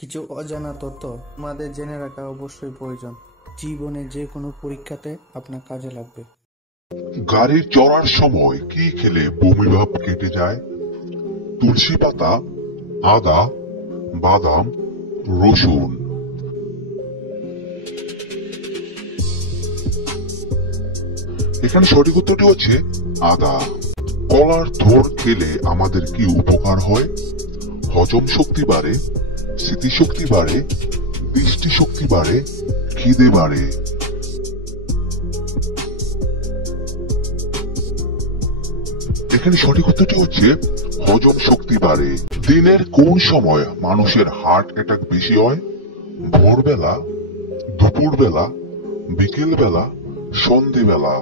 কিছু অজানা তথ্য আমাদের জেনে রাখা অবশ্যই প্রয়োজন। জীবনে যে কোনো পরীক্ষাতে আপনার কাজে লাগবে। গাড়ি চড়ার সময় কি খেলে বমিভাব কেটে যায়? তুলসী পাতা, আদা, বাদাম, রসুন। এখানে সঠিক উত্তরটি হচ্ছে আদা। কলার থোড় খেলে আমাদের কি উপকার হয়? হজম শক্তি বাড়ে, স্মৃতিশক্তি বাড়ে, দৃষ্টিশক্তি বাড়ে, খিদে বাড়ে। এখানে সঠিক উত্তরটি হচ্ছে হজম শক্তি বাড়ে। দিনের কোন সময় মানুষের হার্ট অ্যাটাক বেশি হয়? ভোরবেলা, দুপুরবেলা, বিকেলবেলা, সন্ধেবেলা।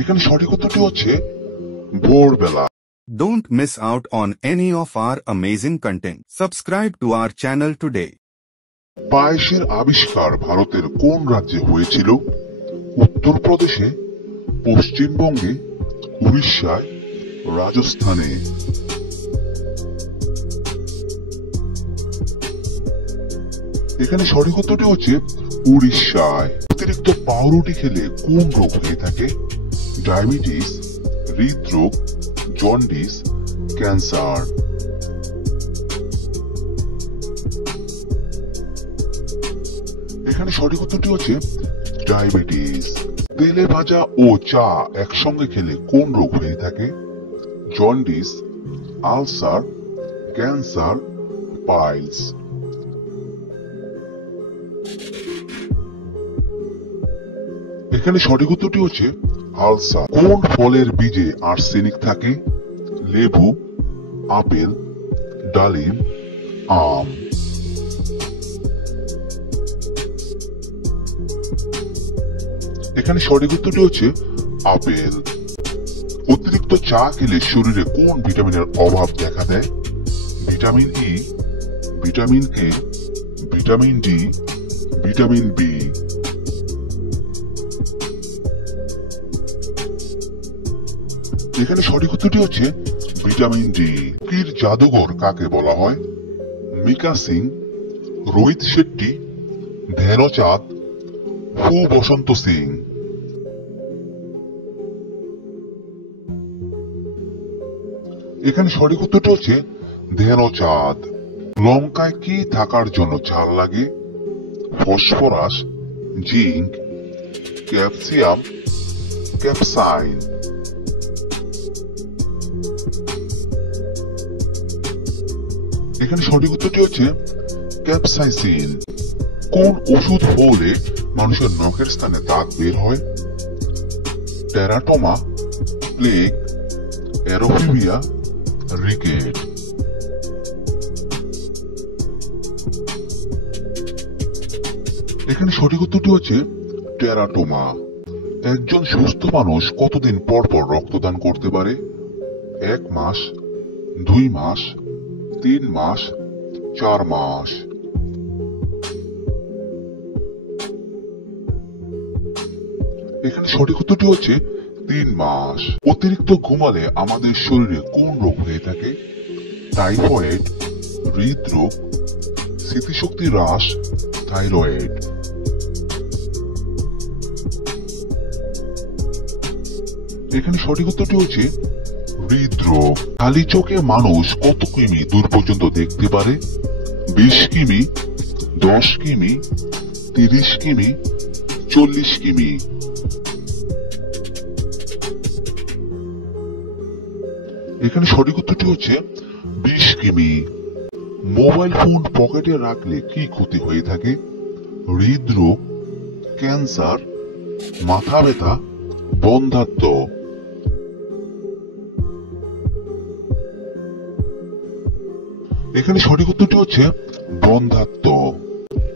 এখানে সঠিক উত্তরটি হচ্ছে ভোরবেলা। Don't miss out on any of our amazing content. Subscribe to our channel today. পায়েসের আবিষ্কার ভারতের কোন রাজ্যে হয়েছিল? উত্তরপ্রদেশে, পশ্চিমবঙ্গে, উড়িষ্যায়, রাজস্থানে। এখানে সঠিক উত্তরটি হচ্ছে উড়িষ্যায়। অতিরিক্ত পাউরুটি খেলে কোন রোগ হয়ে থাকে? ডায়াবেটিস, হৃদরোগ, জন্ডিস, ক্যান্সার। এখানে সঠিক উত্তরটি হচ্ছে ডায়াবেটিস। তেলে ভাজা ও চা একসঙ্গে খেলে কোন রোগ হয়ে থাকে? Jaundice, ulcer, cancer, piles. এখানে সঠিক উত্তরটি হচ্ছে আলসার। কোন ফলের বীজে আর্সেনিক থাকে? লেবু, আপেল, ডালিম, আম। এখানে সঠিক উত্তরটি হচ্ছে আপেল। অতিরিক্ত চা খেলে শরীরে কোন ভিটামিনের অভাব দেখা দেয়? Vitamin E, vitamin K, vitamin D, vitamin B. এখানে সঠিক উত্তরটি হচ্ছে ভিটামিন ডি। হকির জাদুঘর কাকে বলা হয়? মিকা সিং, রোহিত শেট্টি, ধ্যানচাঁদ, ফু বসন্ত সিং। এখানে সঠিক উত্তরটি হচ্ছে ধ্যানচাঁদ। লঙ্কায় কি থাকার জন্য ঝাল লাগে? Phosphorus, zinc, calcium, capsaicin. এখানে সঠিক উত্তরটি হচ্ছে ক্যাপসাইসিন। কোন ওষুধ হলে মানুষের নখের স্থানে দাগ বের হয়? Teratoma, plague, aerophobia, rickets. এখানে সঠিক উত্তরটি হচ্ছে টেরাটোমা। একজন সুস্থ মানুষ কতদিন পর পর রক্তদান করতে পারে? 1 মাস, 2 মাস, 3 মাস, 4 মাস। এখানে সঠিক উত্তরটি হচ্ছে 3 মাস। অতিরিক্ত ঘুমালে আমাদের শরীরে কোন রোগ হয়ে থাকে? টাইফয়েড, হৃদরোগ, স্মৃতিশক্তি হ্রাস, থাইরয়েড। এখানে সঠিক উত্তরটি হচ্ছে হৃদরোগ। খালি চোখে মানুষ কত কিমি দূর পর্যন্ত দেখতে পারে? 20 কিমি, 10 কিমি, 30 কিমি, 40 কিমি। এখানে সঠিক উত্তরটি হচ্ছে 20 কিমি। মোবাইল ফোন পকেটে রাখলে কি ক্ষতি হয়ে থাকে? হৃদরোগ, ক্যান্সার, মাথা ব্যথা, বন্ধ্যাত্ব। এখানে সঠিক উত্তরটি হচ্ছে বন্ধ্যাত্ব।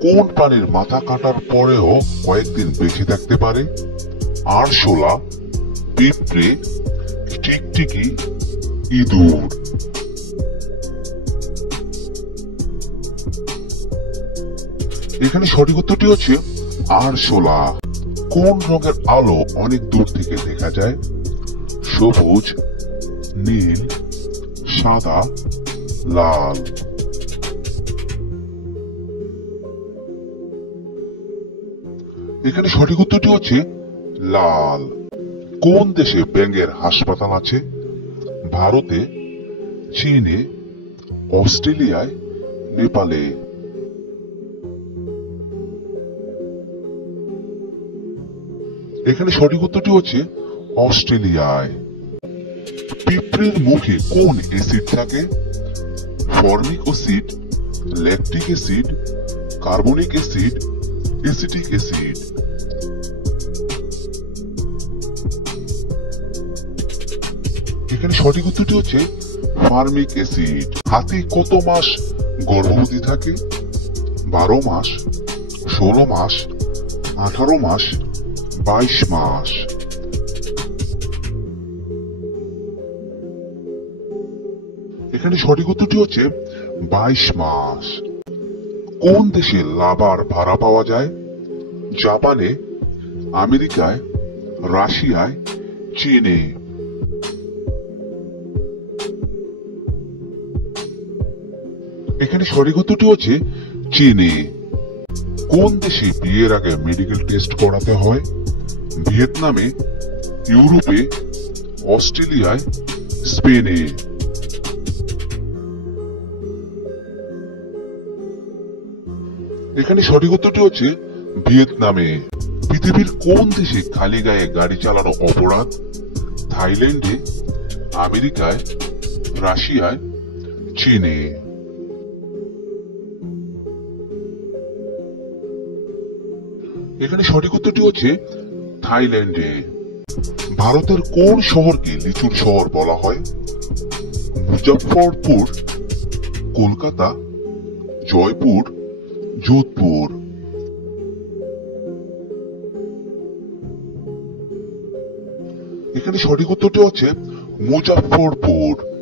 কোন প্রাণীর মাথা কাটার পরেও কয়েকদিন বেঁচে থাকতে পারে? আরশোলা, পিঁপড়ে, টিকটিকি, ইঁদুর। এখানে সঠিক উত্তরটি হচ্ছে আরশোলা। কোন রঙের আলো অনেক দূর থেকে দেখা যায়? সবুজ, নীল, সাদা, লাল। এখানে সঠিক উত্তরটি হচ্ছে লাল। কোন দেশে ব্যাঙের হাসপাতাল আছে? ভারতে, চীনে, অস্ট্রেলিয়ায়, নেপালে। এখানে সঠিক উত্তরটি হচ্ছে অস্ট্রেলিয়ায়। পিঁপড়ের মুখে কোন অ্যাসিড থাকে? Formic acid, lactic acid, carbonic acid, acetic acid. এখানে সঠিক উত্তরটি হচ্ছে ফার্মিক অ্যাসিড। হাতি কত মাস গর্ভবতী থাকে? 12 মাস, 16 মাস, 18 মাস, 22 মাস। এখানে সঠিক উত্তরটি হচ্ছে 22 মাস। কোন দেশে লাভার ভাড়া পাওয়া যায়? জাপানে, আমেরিকায়, রাশিয়ায়, চীনে। এখানে সঠিক উত্তরটি হচ্ছে চীনে। কোন দেশে বিয়ের আগে মেডিকেল টেস্ট করাতে হয়? ভিয়েতনামে, ইউরোপে, অস্ট্রেলিয়ায়, স্পেনে। এখানে সঠিক উত্তরটি হচ্ছে ভিয়েতনামে। পৃথিবীর কোন দেশে খালি গায়ে গাড়ি চালানো অপরাধ? থাইল্যান্ডে, আমেরিকায়, রাশিয়ায়, চীনে। এখানে সঠিক উত্তরটি হচ্ছে থাইল্যান্ডে। ভারতের কোন শহরকে লিচুর শহর বলা হয়? মুজফ্ফরপুর, কলকাতা, জয়পুর, যোধপুর। এখানে সঠিক উত্তরটি হচ্ছে মুজফ্ফরপুর।